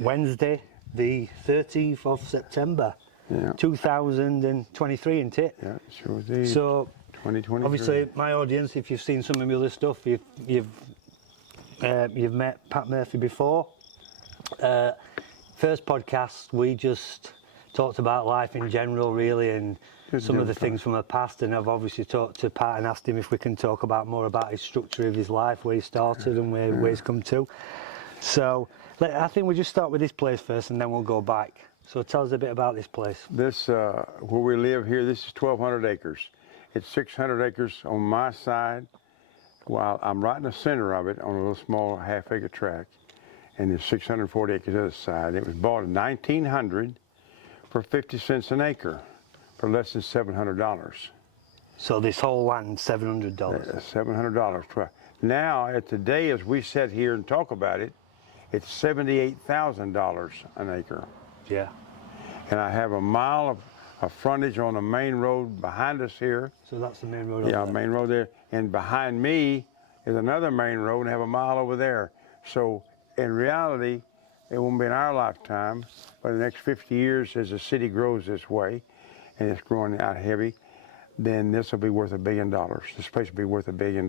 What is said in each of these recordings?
Wednesday, the 13th of September, 2023, isn't it? Yeah, sure indeed. So, 2023. obviously, my audience, if you've seen some of my other stuff, you've met Pat Murphy before. First podcast, we just talked about life in general, really, and some of the things from her past. And I've obviously talked to Pat and asked him if we can talk about more about his structure of his life, where he started and where he's come to. So, I think we'll just start with this place first, and then we'll go back. So, tell us a bit about this place. This, where we live here, this is 1,200 acres. It's 600 acres on my side, while I'm right in the center of it on a little small half-acre tract. And there's 640 acres on the other side. It was bought in 1900 for 50 cents an acre for less than $700. So this whole land, $700? $700. Now, at today, as we sit here and talk about it, it's $78,000 an acre. Yeah. And I have a mile of frontage on the main road behind us here. So that's the main road. Yeah, main road there. And behind me is another main road, and I have a mile over there. So in reality, it won't be in our lifetime, but in the next 50 years, as the city grows this way, and it's growing out heavy, then this will be worth $1 billion. This place will be worth $1 billion.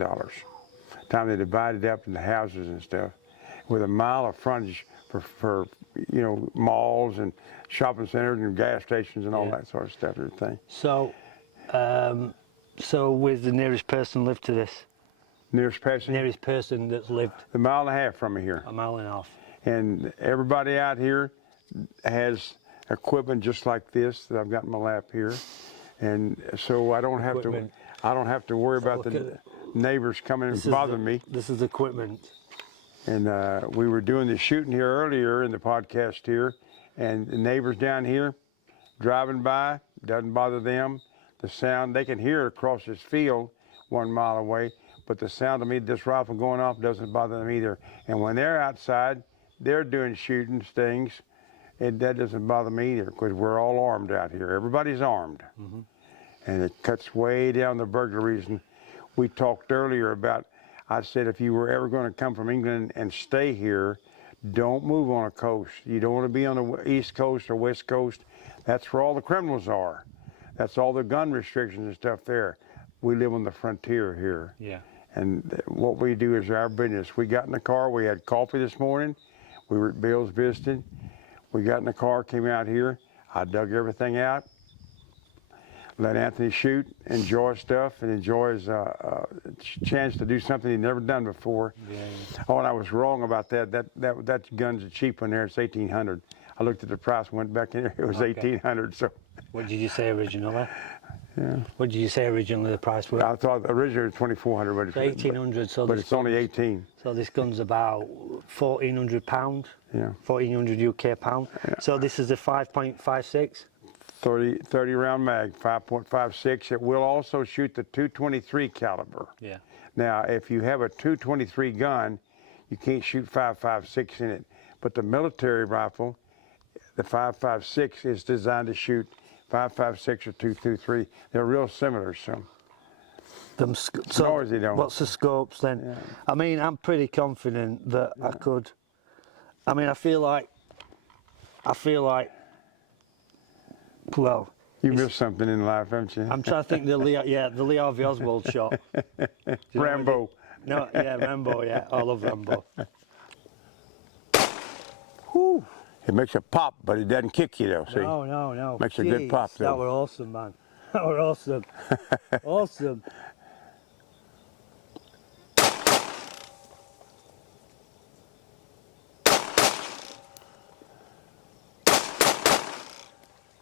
Time they divide it up into houses and stuff, with a mile of frontage for you know, malls and shopping centers and gas stations and all that sort of stuff and everything. So, so where's the nearest person lived to this? Nearest person? Nearest person that's lived? A mile and a half from me here. A mile and a half. And everybody out here has equipment just like this that I've got in my lap here, and so I don't have to worry about the neighbors coming and bothering me. This is equipment. And we were doing the shooting here earlier in the podcast here, and the neighbors down here driving by, doesn't bother them. The sound, they can hear it across this field 1 mile away, but the sound of me, this rifle going off, doesn't bother them either. And when they're outside, they're doing shooting things, and that doesn't bother me either, because we're all armed out here. Everybody's armed. Mm-hmm. And it cuts way down the burglaries. And we talked earlier about, I said, if you were ever going to come from England and stay here, don't move on a coast. You don't want to be on the East Coast or West Coast. That's where all the criminals are. That's all the gun restrictions and stuff there. We live on the frontier here. Yeah. And what we do is our business. We got in the car. We had coffee this morning. We were at Bill's visiting. We got in the car, came out here. I dug everything out. Let Anthony shoot, enjoy stuff, and enjoy his chance to do something he'd never done before. Yeah. Oh, and I was wrong about that. That gun's a cheap one there. It's $1,800. I looked at the price, went back in there. It was $1,800. So. What did you say originally? Yeah. What did you say originally the price was? I thought originally it was $2,400, but so $1,800. But it's only $18. So this gun's about £1,400. Yeah. 1,400 UK pound. Yeah. So this is a 5.56. 30 round mag, 5.56. It will also shoot the .223 caliber. Yeah. Now, if you have a .223 gun, you can't shoot 5.56 in it. But the military rifle, the 5.56, is designed to shoot 5.56 or .223. They're real similar, so. Noisy, don't. What's the scopes then? Yeah. I mean, I'm pretty confident that I could. I mean, I feel like. Well, you missed something in life, haven't you? I'm trying to think the Lee Harvey Oswald shot. Rambo. No, yeah, Rambo. Yeah, I love Rambo. Whew. It makes a pop, but it doesn't kick you though. See? No. Makes a good pop though. That were awesome, man. That were awesome. Awesome.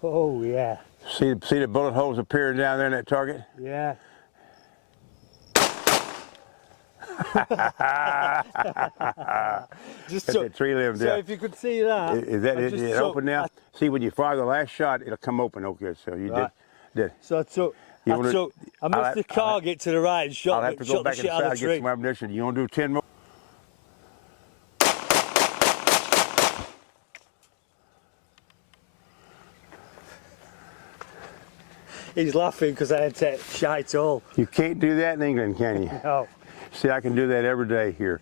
Oh yeah. See the bullet holes appearing down there in that target? Yeah. Just so, that tree limb there. So if you could see that. Is that it open now? See, when you fire the last shot, it'll come open. Okay, so you did. So I missed the target to the right and shot. I'll have to go back inside and get some ammunition. You want to do 10 more? He's laughing because I had to shite all. You can't do that in England, can you? No. See, I can do that every day here.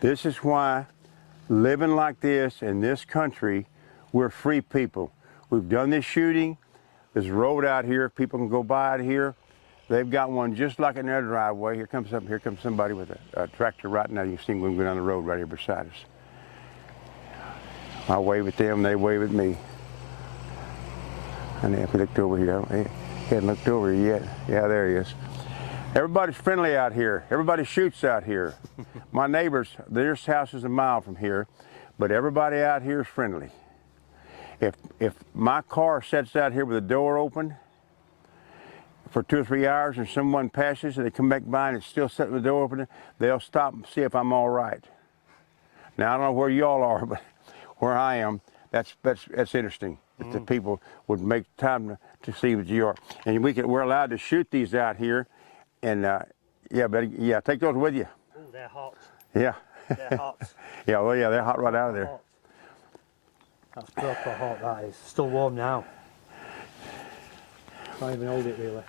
This is why living like this in this country, we're free people. We've done this shooting. There's a road out here. People can go by it here. They've got one just like in their driveway. Here comes somebody with a tractor right now. You can see them going down the road right here beside us. I wave at them, they wave at me. And if we looked over here, he hadn't looked over yet. Yeah, there he is. Everybody's friendly out here. Everybody shoots out here. My neighbors, their house is a mile from here, but everybody out here is friendly. If my car sits out here with the door open for 2 or 3 hours and someone passes and they come back by and it's still sitting with the door open, they'll stop and see if I'm all right. Now, I don't know where y'all are, but where I am, that's interesting. That the people would make time to see what you are. And we're allowed to shoot these out here. And yeah, take those with you. Oh, they're hot. Yeah. They're hot. Yeah, well, yeah, they're hot right out of there. Hot. That's proper hot, that is. Still warm now. Can't even hold it, really.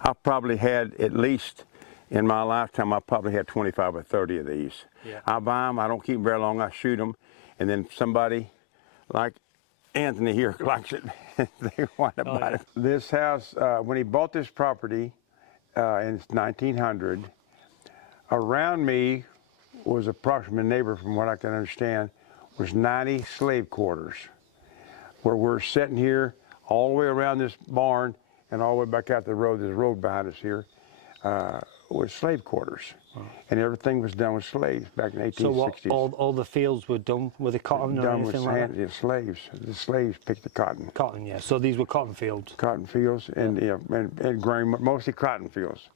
I've probably had, at least in my lifetime, I've probably had 25 or 30 of these. Yeah. I buy them, I don't keep them very long, I shoot them, and then somebody like Anthony here likes it. They want to buy it. This house, when he bought this property in 1900, around me was approximately neighbor, from what I can understand, was 90 slave quarters, where we're sitting here all the way around this barn and all the way back out the road. There's a road behind us here, was slave quarters. And everything was done with slaves back in the 1860s. So what, all the fields were done with the cotton or anything like that? Yeah, slaves. The slaves picked the cotton. Cotton, yeah. So these were cotton fields. Cotton fields and grain, mostly cotton fields.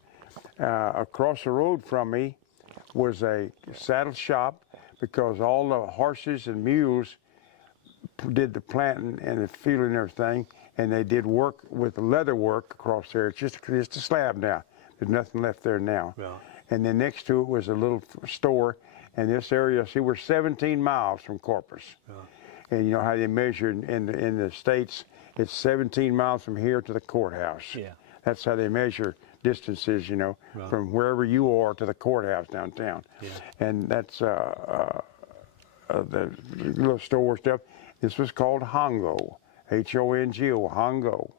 Across the road from me was a saddle shop, because all the horses and mules did the planting and the feeding and everything, and they did work with the leather work across there. It's just a slab now. There's nothing left there now. Right. And then next to it was a little store, and this area, see, we're 17 miles from Corpus. Yeah. And you know how they measure in the States, it's 17 miles from here to the courthouse. Yeah. That's how they measure distances, you know, right, from wherever you are to the courthouse downtown. Yeah. And that's the little store stuff. This was called Hongo, H-O-N-G-O, Hongo.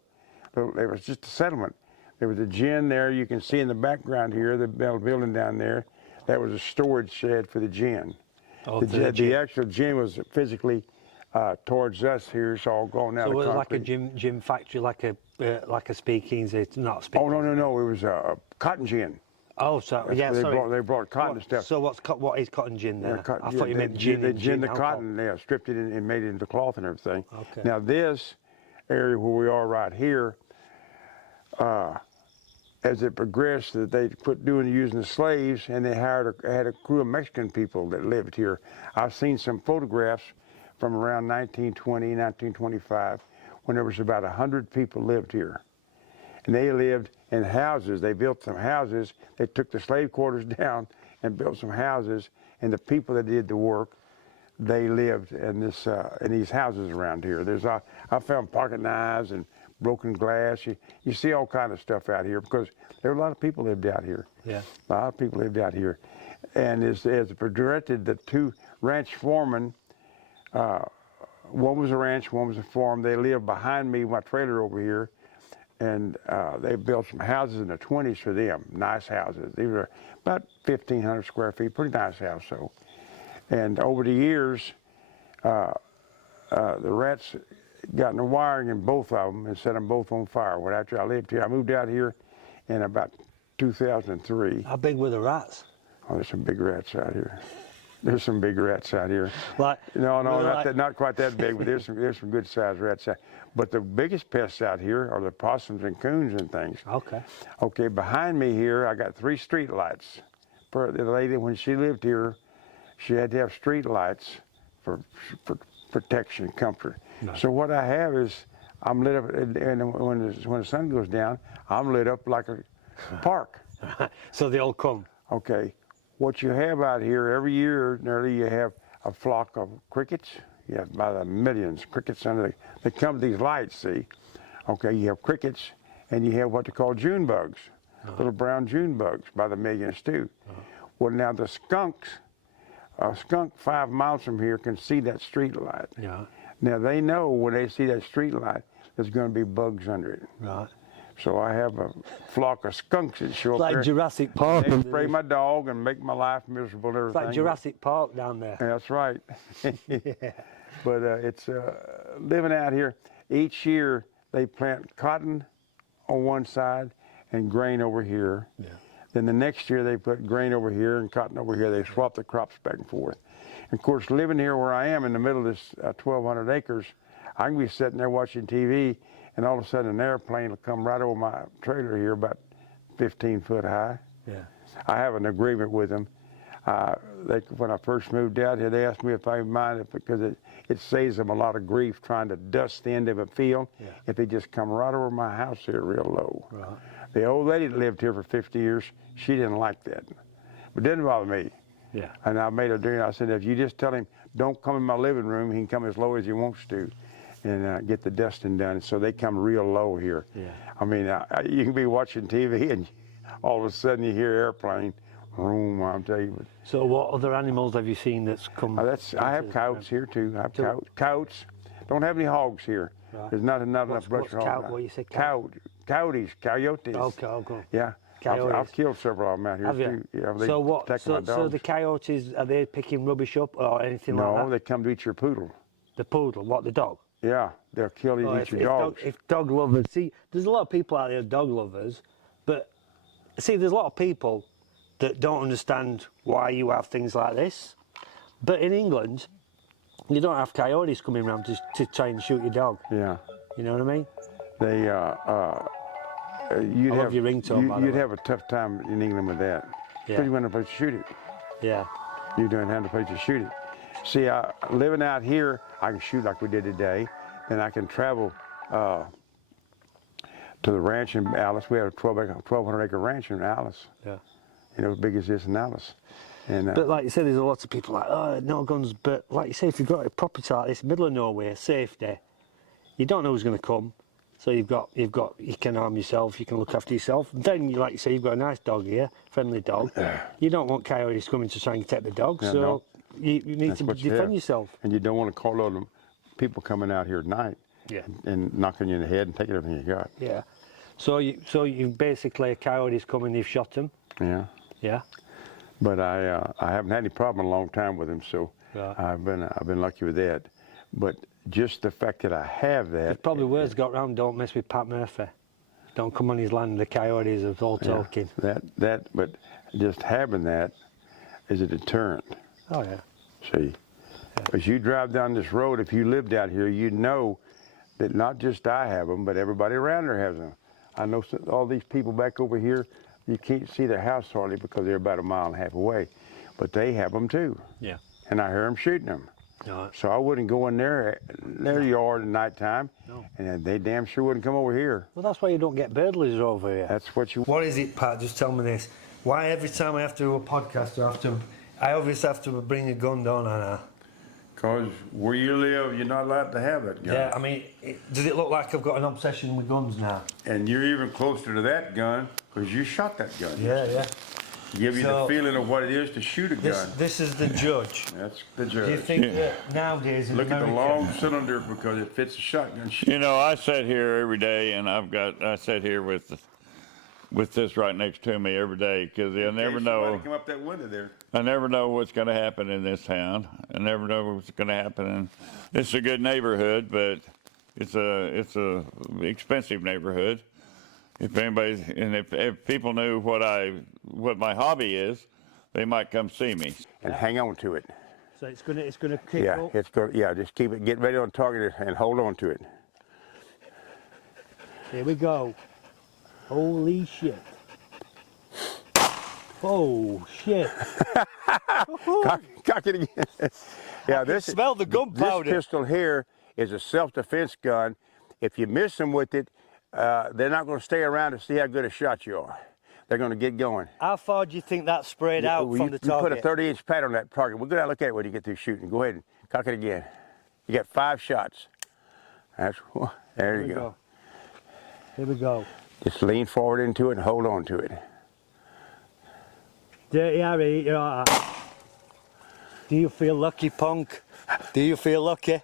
It was just a settlement. There was a gin there. You can see in the background here, the building down there. That was a storage shed for the gin. Oh, the actual gin was physically towards us here. It's all gone out. So it was like a gin factory, like a speakeasy, not speakeasy. Oh no! It was cotton gin. Oh, so yeah, sorry. They brought cotton and stuff. So what is cotton gin then? I thought you meant gin. They gin the cotton, yeah, stripped it and made it into cloth and everything. Okay. Now this area where we are right here, as it progressed, that they quit using the slaves, and they had a crew of Mexican people that lived here. I've seen some photographs from around 1920, 1925, when there was about 100 people lived here. And they lived in houses. They built some houses. They took the slave quarters down and built some houses, and the people that did the work, they lived in these houses around here. I found pocket knives and broken glass. You see all kind of stuff out here, because there were a lot of people lived out here. Yeah. A lot of people lived out here. And as directed, the two ranch foremen, one was a ranch, one was a farm. They lived behind me, my trailer over here, and they built some houses in the 20s for them, nice houses. These were about 1,500 square feet, pretty nice house. So, and over the years, the rats got in the wiring in both of them and set them both on fire. Well, after I lived here, I moved out here in about 2003. How big were the rats? Oh, there's some big rats out here. There's some big rats out here. Like, no, not quite that big, but there's some good sized rats out. But the biggest pests out here are the possums and coons and things. Okay. Okay, behind me here, I got 3 street lights. The lady, when she lived here, she had to have street lights for protection and comfort. Nice. So what I have is, I'm lit up, and when the sun goes down, I'm lit up like a park. So they all come. Okay. What you have out here, every year, nearly, you have a flock of crickets. You have by the millions crickets they come to these lights, see. Okay, you have crickets, and you have what they call June bugs, little brown June bugs by the millions too. Well, now the skunks, a skunk 5 miles from here can see that street light. Yeah. Now they know when they see that street light, there's going to be bugs under it. Right. So I have a flock of skunks that show up Like there. Jurassic Park. They spray my dog and make my life miserable and It's everything. like Jurassic Park down there. That's right. Yeah. But it's living out here. Each year they plant cotton on one side and grain over here. Yeah. Then the next year they put grain over here and cotton over here. They swap the crops back and forth. And of course, living here where I am in the middle of this 1,200 acres, I can be sitting there watching TV, and all of a sudden an airplane will come right over my trailer here, about 15 foot high. Yeah. I have an agreement with them. When I first moved out here, they asked me if I mind it because it saves them a lot of grief trying to dust the end of a field if they just come right over my house here real low. Right. The old lady that lived here for 50 years, she didn't like that. But it didn't bother me. Yeah. And I made a deal. I said, if you just tell him, don't come in my living room, he can come as low as he wants to and get the dusting done. So they come real low here. Yeah. I mean, you can be watching TV and all of a sudden you hear airplane. Room, I'm telling you. So what other animals have you seen that's come? I have coyotes here too. I have coyotes. Don't have any hogs here. Right. There's not enough brush for hogs. What you say? Coyotes. Okay, okay. Yeah. I've killed several of them out here Have you? too. Yeah, they So what? protect my dogs. So the coyotes, are they picking rubbish up or anything like that? No, they come to eat your poodle. The poodle, what, the dog? Yeah, they'll kill you and eat your dogs. If dog lovers, see, there's a lot of people out there, dog lovers, but see, there's a lot of people that don't understand why you have things like this. But in England, you don't have coyotes coming around to try and shoot your dog. Yeah. You know what I mean? They, you'd I love your ringtone, by the you'd way. have a tough time in England with that. Because you wouldn't have a place to shoot it. Yeah. You don't have a place to shoot it. See, living out here, I can shoot like we did today. Then I can travel to the ranch in Alice. We have a 1,200 acre ranch in Alice. Yeah. You know, as big as this in Alice. And, But like you said, there's a lot of people like, oh, no guns. But like you say, if you've got a property like this, middle of nowhere, safety, you don't know who's going to come. So you can arm yourself, you can look after yourself. Then, like you say, you've got a nice dog here, friendly dog. You don't want coyotes coming to try and take the dog, Yeah, so no. you need That's to what you defend have. yourself. And you don't want to call on them people coming out here at night Yeah. and knocking you in the head and taking everything you got. Yeah. So you basically, coyotes come and you've shot them. Yeah. Yeah. But I haven't had any problem in a long time with them, so Right. I've been lucky with that. But just the fact that I have that. There's probably words got round, don't mess with Pat Murphy. Don't come on his land, the coyotes are all talking. But just having that is a deterrent. Oh yeah. See, as you drive down this road, if you lived out here, you'd know that not just I have them, but everybody around there has them. I know all these people back over here, you can't see their house hardly because they're about 1.5 miles away, but they have them too. Yeah. And I hear them shooting them. Right. So I wouldn't go in their yard at nighttime, and they damn sure wouldn't come over here. Well, that's why you don't get burglaries over here. That's what you. What is it, Pat? Just tell me this. Why every time I have to do a podcast, I obviously have to bring a gun, don't I now? Because where you live, you're not allowed to have that gun. Yeah, I mean, does it look like I've got an obsession with guns now? And you're even closer to that gun because you shot that gun. Yeah. Give you So, the feeling of what it is to shoot a gun. This is the judge. That's the judge. Do you think that nowadays in Look at the America, long cylinder because it fits a shotgun. You know, I sit here every day, and I sit here with this right next to me every day because I never know. Come up that window there. I never know what's going to happen in this town. I never know what's going to happen. And it's a good neighborhood, but it's a expensive neighborhood. If anybody's and if people knew what my hobby is, they might come see me. And hang on to it. so it's gonna kick up. Just keep it. Get ready on target and hold on to it. Here we go. Holy shit. Oh shit. Cock it again. Yeah, this smell the gunpowder. This pistol here is a self-defense gun. If you miss them with it, they're not going to stay around to see how good a shot you are. They're going to get going. How far do you think that sprayed out from the You put a target? 30-inch pad on that target. We're going to look at it when you get through shooting. Go ahead and cock it again. You got 5 shots. There Here you we go. Here we go. Just lean forward into it and hold on to it. Dirty Harry, you're all right. Do you feel lucky, punk? Do you feel lucky?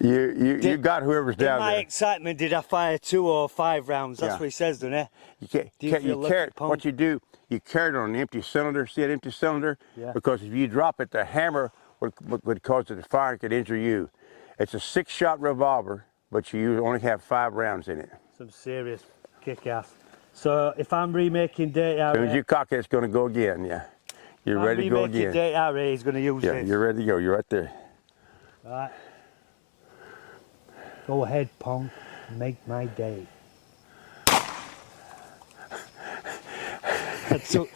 You got whoever's In down my there. excitement, did I fire 2 or 5 rounds? That's Yeah. what he says, doesn't he? You feel lucky, carry, punk? what you do, you carry it on an empty cylinder. See that empty cylinder? Yeah. Because if you drop it, the hammer would cause it to fire. It could injure you. It's a 6-shot revolver, but you only have 5 rounds in it. Some serious kick-ass. So if I'm remaking Dirty As soon as Harry, you cock it, it's going to go again. Yeah. You're ready to go again. Dirty Harry, he's going to use Yeah, this. you're ready to go. You're right there. Right. Go ahead, punk. Make my day. I took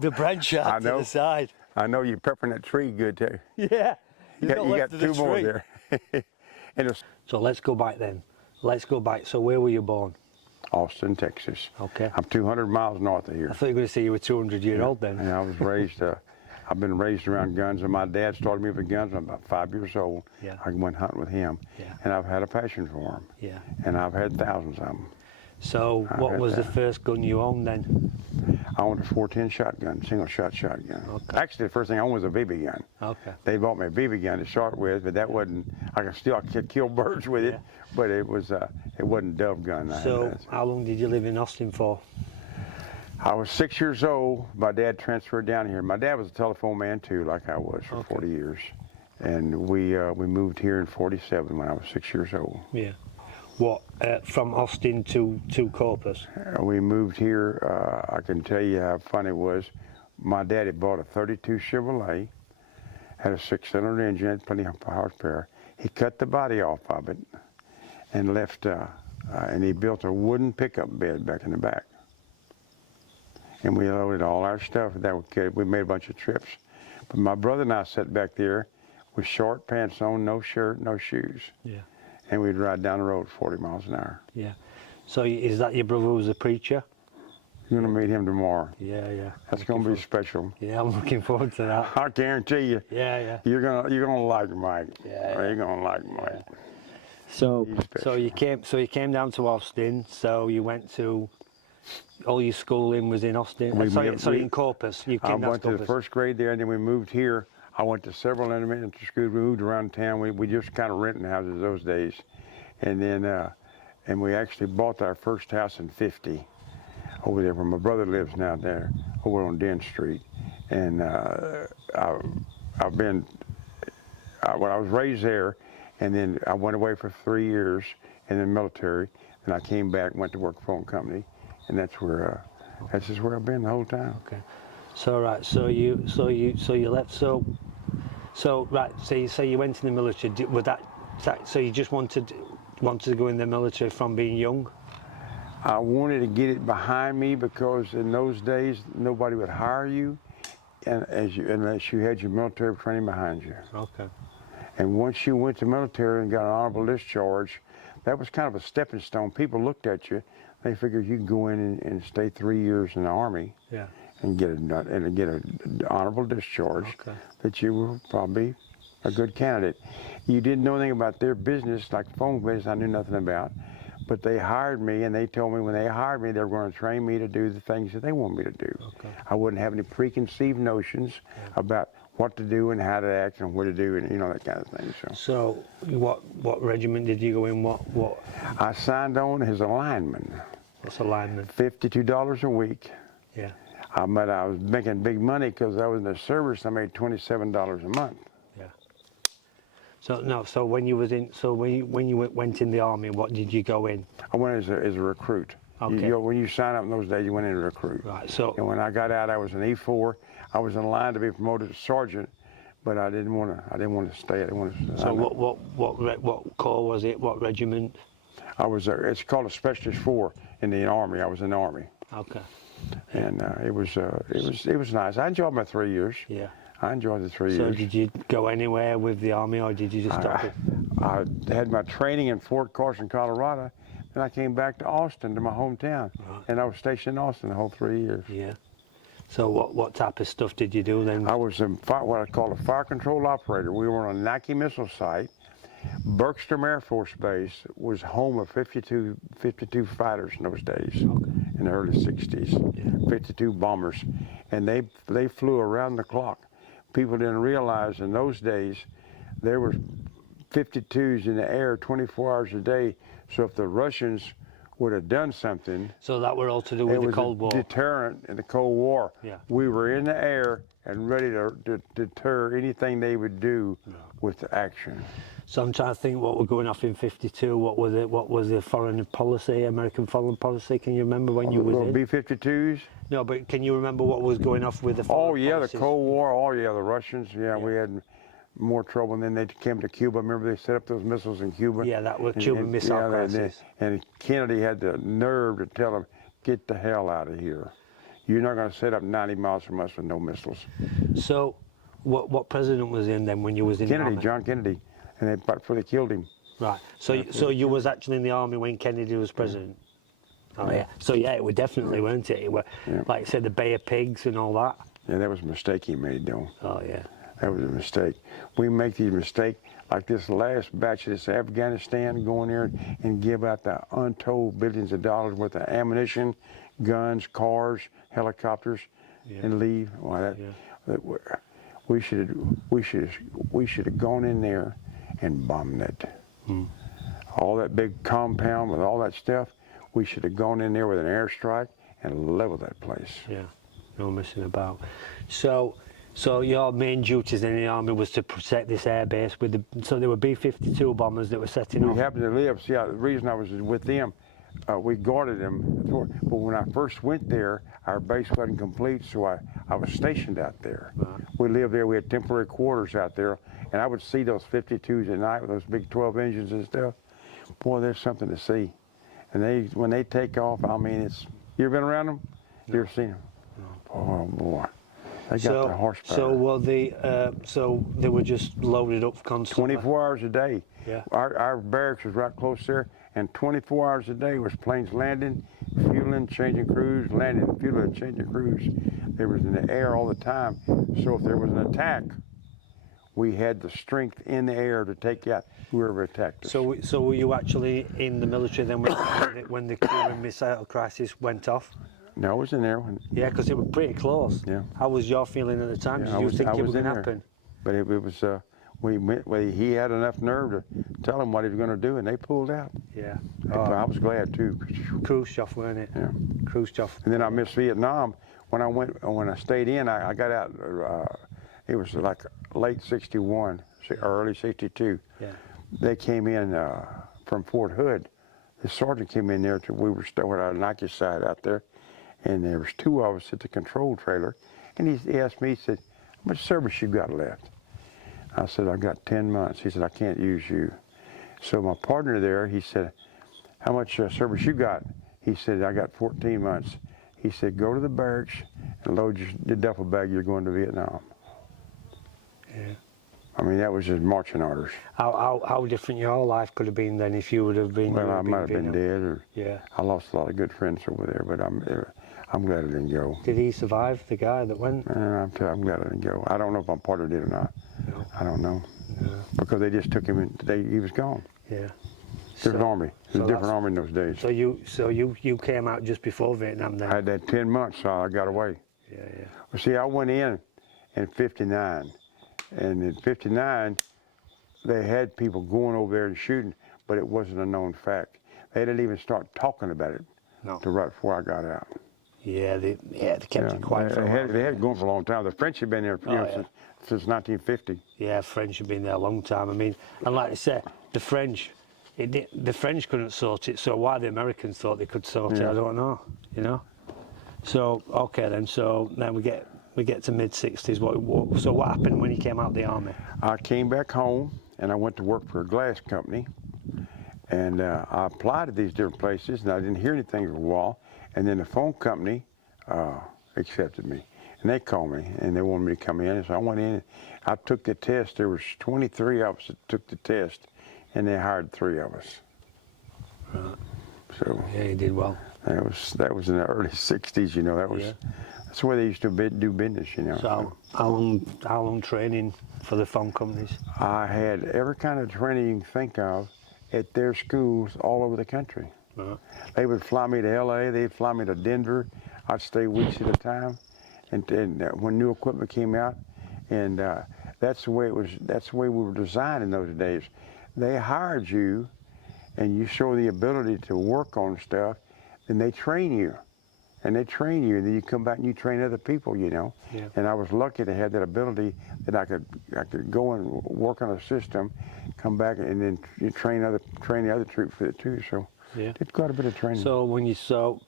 the branch shot to the side. I know you're peppering that tree good too. Yeah. You got 2 more there. And it's So let's go back then. Let's go back. So where were you born? Austin, Texas. Okay. I'm 200 miles north of here. I thought you were going to say you were 200-year-old then. And I was raised, I've been raised around guns, and my dad started me with guns when I was about 5 years old. Yeah. I went hunting with him, Yeah. and I've had a passion for them. Yeah. And I've had thousands of them. So what was the first gun you owned then? I owned a 410 shotgun, single-shot shotgun. Okay. Actually, the first thing I owned was a BB gun. Okay. They bought me a BB gun to start with, but that wasn't. I could kill birds with it, but it wasn't dove gun. So how long did you live in Austin for? I was 6 years old. My dad transferred down here. My dad was a telephone man too, like I was for 40 years, and we moved here in '47 when I was 6 years old. Yeah. What from Austin to Corpus? We moved here. I can tell you how fun it was. My dad had bought a '32 Chevrolet, had a 6-cylinder engine, had plenty of horsepower. He cut the body off of it and left, and he built a wooden pickup bed back in the back. And we loaded all our stuff. We made a bunch of trips. But my brother and I sat back there with short pants on, no shirt, no shoes. Yeah. And we'd ride down the road 40 miles an hour. Yeah. So is that your brother who's a preacher? You're going to meet him tomorrow. Yeah. That's going to be special. Yeah, I'm looking forward to that. I guarantee you. Yeah. You're gonna like Mike. Yeah. You're gonna like Mike. So you came down to Austin. So you went to all your schooling was in Austin. In Corpus. You I came down went to Corpus. the first grade there, and then we moved here. I went to several elementary schools. We moved around town. We just kind of renting houses those days, and then and we actually bought our first house in '50 over there where my brother lives now there over on Den Street. And I've been when I was raised there, and then I went away for 3 years in the military, and I came back and went to work for a phone company, and that's just where I've been the whole time. Okay. So right. So you left. So you say you went in the military. So you just wanted to go in the military from being young? I wanted to get it behind me because in those days nobody would hire you, unless you had your military training behind you. Okay. And once you went to military and got an honorable discharge, that was kind of a stepping stone. People looked at you, they figured you could go in and stay 3 years in the Army. Yeah. And get an honorable discharge. Okay. That you were probably a good candidate. You didn't know anything about their business, like phone business. I knew nothing about. But they hired me, and they told me when they hired me, they were going to train me to do the things that they wanted me to do. Okay. I wouldn't have any preconceived notions about what to do and how to act and what to do, and that kind of thing. So what regiment did you go in? What? I signed on as a lineman. What's a lineman? $52 a week. Yeah. But I was making big money because I was in the service. I made $27 a month. Yeah. So when you went in the Army, what did you go in? I went as a recruit. Okay. When you sign up in those days, you went in as a recruit. Right. So. And when I got out, I was an E4. I was in line to be promoted to sergeant, but I didn't want to stay. I didn't want to. So what corps was it? What regiment? I was. It's called a Specialist 4 in the Army. I was in the Army. Okay. And it was nice. I enjoyed my 3 years. Yeah. I enjoyed the 3 So years. did you go anywhere with the Army, or did you just stop it? I had my training in Fort Carson, Colorado. Then I came back to Austin, to my hometown, and I was stationed in Austin the whole 3 years. Yeah. So what type of stuff did you do then? I was what I call a fire control operator. We were on a Nike missile site. Bergstrom Air Force Base was home of 52 fighters in those days, in the early 60s, 52 bombers. And they flew around the clock. people didn't realize in those days there were 52s in the air 24 hours a day. So if the Russians would have done something, So that were all to do with it the was Cold War. a deterrent in the Cold War. Yeah. We were in the air and ready to deter anything they would do with action. So I'm trying to think what were going off in '52. What was the foreign policy, American foreign policy? Can you remember when you was in? B-52s? No, but can you remember what was going off with the foreign Oh yeah, policies? the Cold War. Oh yeah, the Russians. Yeah, we had more trouble. And then they came to Cuba. Remember they set up those missiles in Cuba? Yeah, that was Cuban Missile Crisis. And Kennedy had the nerve to tell them, get the hell out of here. You're not going to set up 90 miles from us with no missiles. So, what president was in then when you was in the Kennedy, army? John Kennedy. And before they killed him. Right. So you was actually in the army when Kennedy was president? Oh yeah. So yeah, it was definitely, weren't it? It were, like I said, the Bay of Pigs and all that. Yeah, that was a mistake he made, though. Oh yeah. That was a mistake. We make these mistakes like this last batch of this Afghanistan, going there and give out the untold billions of dollars worth of ammunition, guns, cars, helicopters, and leave. Well, we should have gone in there and bombed it. All that big compound with all that stuff, we should have gone in there with an airstrike and leveled that place. Yeah. No messing about. So your main duties in the army was to protect this air base with the. So there were B-52 bombers that were setting off. We happened to live. See, the reason I was with them, we guarded them. But when I first went there, our base wasn't complete, so I was stationed out there. Right. We lived there. We had temporary quarters out there, and I would see those 52s at night with those big 12 engines and stuff. Boy, there's something to see. And when they take off, I mean, you ever been around them? No. You ever seen them? No. Oh boy, they got the horsepower. So they were just loaded up constantly. 24 hours a day. Yeah. Our barracks was right close there, and 24 hours a day was planes landing, fueling, changing crews, landing, fueling, changing crews. They was in the air all the time. So if there was an attack, we had the strength in the air to take out whoever attacked us. So were you actually in the military then when the Cuban Missile Crisis went off? No, I was in there. Yeah, because it was pretty close. Yeah. How was your feeling at the time? Did you think it was going to happen? But it was, he had enough nerve to tell them what he was going to do, and they pulled out. Yeah. I was glad too. Khrushchev, weren't it? Yeah. Khrushchev. And then I missed Vietnam. When I stayed in, I got out. It was like late '61 or early '62. Yeah. They came in from Fort Hood. The sergeant came in there. We were stowing out on Nike side out there, and there was two of us at the control trailer. And he asked me, he said, "How much service you got left?" I said, "I got 10 months." He said, "I can't use you." So my partner there, he said, "How much service you got?" He said, "I got 14 months." He said, "Go to the barracks and load the duffel bag. You're going to Vietnam." Yeah. I mean, that was his marching orders. How different your life could have been then if you would have been. Well, I might have been dead, or I lost a lot of good friends over there. But I'm glad I didn't go. Did he survive, the guy that went? I'm glad I didn't go. I don't know if my partner did or not. No. I don't know. No. Because they just took him in today. He was gone. Yeah. Different army. It was a different army in those days. So you came out just before Vietnam then? I had that 10 months, so I got away. Yeah. Well, see, I went in '59, and in '59, they had people going over there and shooting, but it wasn't a known fact. They didn't even start talking about it until right before I got out. Yeah, they kept it quiet for a while. They had it going for a long time. The French had been there since 1950. Yeah, French have been there a long time. I mean, and like I said, the French couldn't sort it, so why the Americans thought they could sort it, I don't know, you know. So okay then, so then we get to mid-60s. So what happened when you came out of the army? I came back home and I went to work for a glass company, and I applied to these different places, and I didn't hear anything for a while, and then the phone company accepted me, and they called me and they wanted me to come in, and so I went in. I took the test. There was 23 of us that took the test, and they hired 3 of us. Right. So yeah, you did well. That was in the early '60s, you know. That's the way they used to do business, you know. So how long training for the phone companies? I had every kind of training you can think of at their schools all over the country. Right. They would fly me to LA. They'd fly me to Denver. I'd stay weeks at a time, and when new equipment came out, And that's the way it was. That's the way we were designed in those days. They hired you, and you show the ability to work on stuff, then they train you. And they train you, and then you come back and you train other people, you know. Yeah. And I was lucky to have that ability that I could go and work on a system, come back and then you train the other troops with it too. So Yeah. did quite a bit of training. So when you so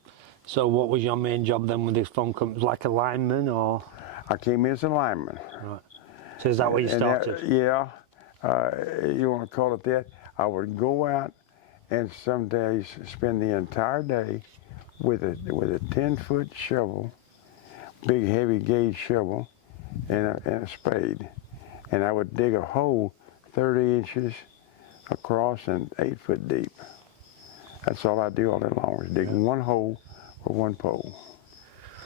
what was your main job then with this phone company? Like a lineman or? I came in as a lineman. Right. So is that where you And that- started? yeah, you want to call it that. I would go out and some days spend the entire day with a 10-foot shovel, big heavy gauge shovel, and a spade, and I would dig a hole 30 inches across and 8 foot deep. That's all I do all day long, is dig one hole with one pole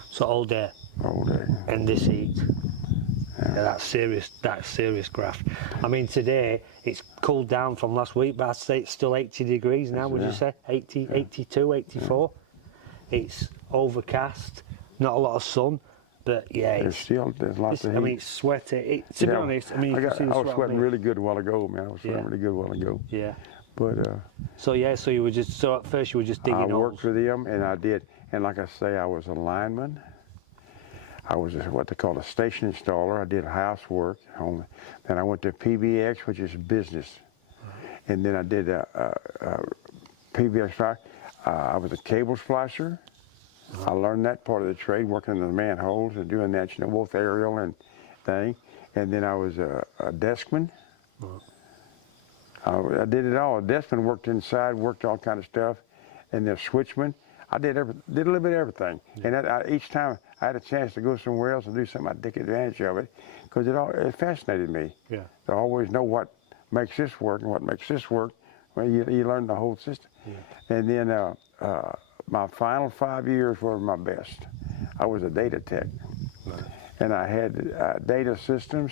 So all day all day. in this heat. Yeah, that's serious graft. I mean, today it's cooled down from last week, but I'd say it's still 80 degrees now, would you say? 80, 82, 84? It's overcast, not a lot of sun, but yeah, There's lots of heat. I mean, it's sweaty. To be honest, I mean, you can see the I was sweat on sweating me. really good a while ago, man. I was sweating Yeah. really good a while ago. Yeah. But So you were just, so at first you were just digging I holes. worked for them, and I did. And like I say, I was a lineman. I was what they call a station installer. I did housework. Then I went to PBX, which is business. And then I did PBX. I was a cable splicer. I learned that part of the trade, working in the manholes and doing that, you know, both aerial and thing. And then I was a deskman. I did it all. A deskman worked inside, worked all kind of stuff. And then a switchman. I did a little bit of everything. And each time I had a chance to go somewhere else and do something, I'd take advantage of it, because it fascinated me. Yeah. To always know what makes this work and what makes this work. Well, you learn the whole system. Yeah. And then my final 5 years were my best. I was a data tech. Right. And I had data systems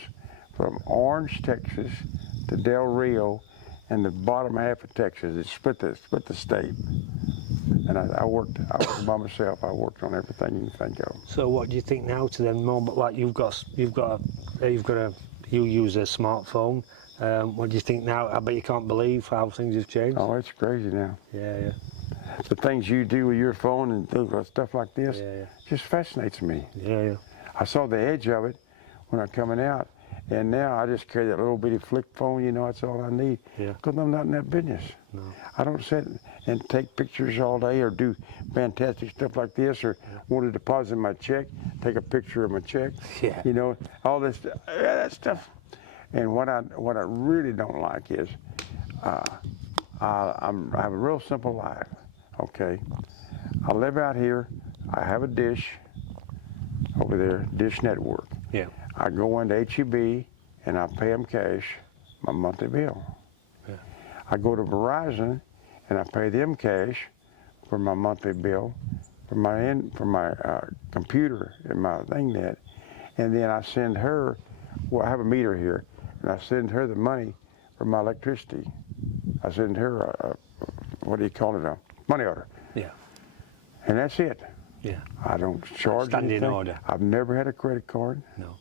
from Orange, Texas to Del Rio and the bottom half of Texas. It split the state. And I worked by myself. I worked on everything you can think of. So what do you think now to them? More, but like you use a smartphone. What do you think now? I bet you can't believe how things have changed. Oh, it's crazy now. Yeah. The things you do with your phone and stuff like this just fascinates me. Yeah. I saw the edge of it when I'm coming out, and now I just carry that little bitty flip phone. You know, that's all I need. Yeah. Because I'm not in that business. No. I don't sit and take pictures all day or do fantastic stuff like this, or want to deposit my check, take a picture of my check. Yeah. You know, all this that stuff. And what I really don't like is I have a real simple life. Okay, I live out here. I have a dish over there, Dish Network. Yeah. I go into HEB and I pay them cash my monthly bill. Yeah. I go to Verizon and I pay them cash for my monthly bill for my computer and my thingnet, and then I send her. Well, I have a meter here, and I send her the money for my electricity. I send her a what do you call it, a money order. Yeah. And that's it. Yeah. I don't charge Standing anything. order. I've never had a credit card. No.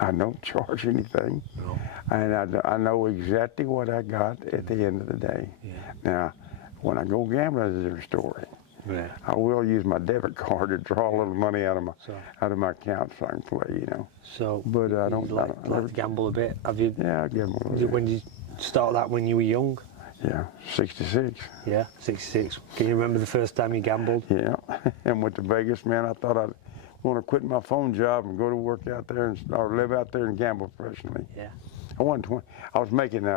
I don't charge anything. No. And I know exactly what I got at the end of the day. Yeah. Now, when I go gambling, it's a different story. Yeah. I will use my debit card to draw a little money out of my account so I can play, you know. So. But I don't. Like to gamble a bit. Have you? Yeah, I gamble a little bit. When did you start that? When you were young? Yeah, 66. Yeah, 66. Can you remember the first time you gambled? Yeah, and went to Vegas, man. I thought I'd want to quit my phone job and go to work out there or live out there and gamble professionally. Yeah. I was making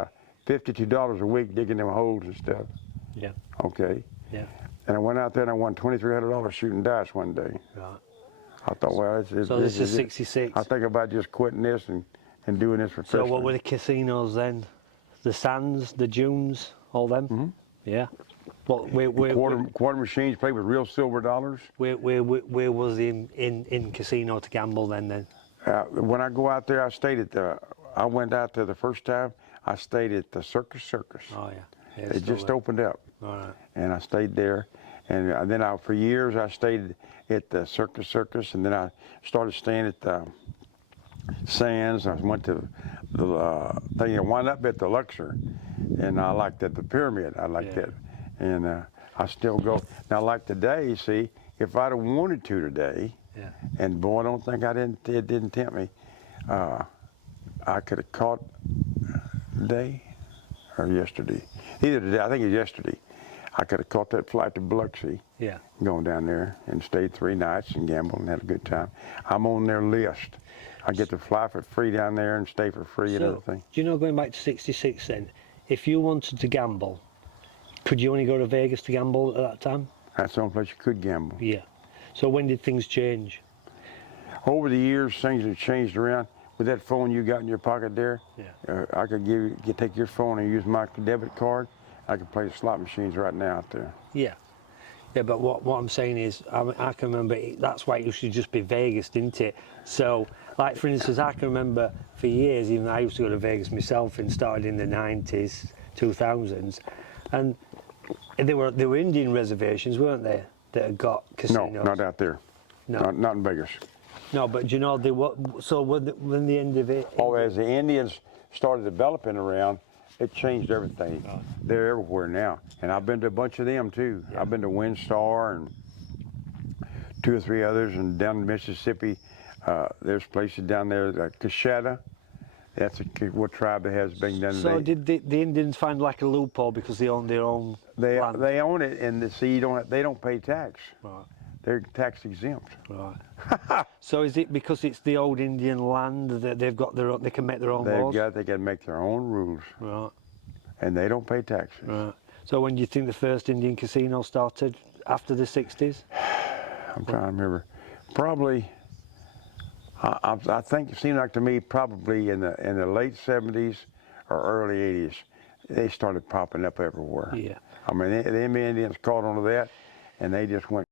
$52 a week digging them holes and stuff. Yeah. Okay. Yeah. And I went out there and I won $2,300 shooting dice one day. Right. I thought, well, So this is 66. I think about just quitting this and doing this professionally. So what were the casinos then? The Sands, the Dunes, all them? Mm-hmm. Yeah. Well, quarter machines played with real silver dollars. Where was the in casino to gamble then? When I go out there, I went out there the first time, I stayed at the Circus. Oh, yeah. It just opened up. All right. And I stayed there. And then for years I stayed at the Circus, and then I started staying at the Sands. I went to the thing. I wound up at the Luxor, and I liked the pyramid. I liked Yeah. that, and I still go. Now, like today, see, if I'd have wanted to today, Yeah. and boy, I don't think it didn't tempt me. I could have caught today or yesterday. Either today, I think it was yesterday. I could have caught that flight to Biloxi. Yeah. Going down there and stayed 3 nights and gambled and had a good time. I'm on their list. I get to fly for free down there and stay for free and So, everything. do you know, going back to 66 then, if you wanted to gamble, could you only go to Vegas to gamble at that time? That's the only place you could gamble. Yeah. So when did things change? Over the years, things have changed around. With that phone you got in your pocket there, Yeah. I could take your phone and use my debit card. I could play the slot machines right now out there. Yeah. Yeah, but what I'm saying is, I can remember, that's why it used to just be Vegas, didn't it? So, like for instance, I can remember for years, even I used to go to Vegas myself and started in the 90s, 2000s, and there were Indian reservations, weren't there, that had got casinos? No, not out there. No. Not in Vegas. No, but do you know, so when the end of it... Oh, as the Indians started developing around, it changed everything. Oh. They're everywhere now. And I've been to a bunch of them too. Yeah. I've been to Windstar and 2 or 3 others, and down in Mississippi, there's places down there like Coshada. That's what tribe that has been done. So did the Indians find like a loophole because they own their own land? They own it, and they don't pay tax. Right. They're tax exempt. Right. So is it because it's the old Indian land that they've got their own, they can make their own laws? They can make their own rules, Right. and they don't pay taxes. Right. So when do you think the first Indian casino started? After the 60s? I'm trying to remember. Probably, I think it seemed like to me probably in the late 70s or early 80s, they started popping up everywhere. Yeah. I mean, the Indians caught on to that, and they just went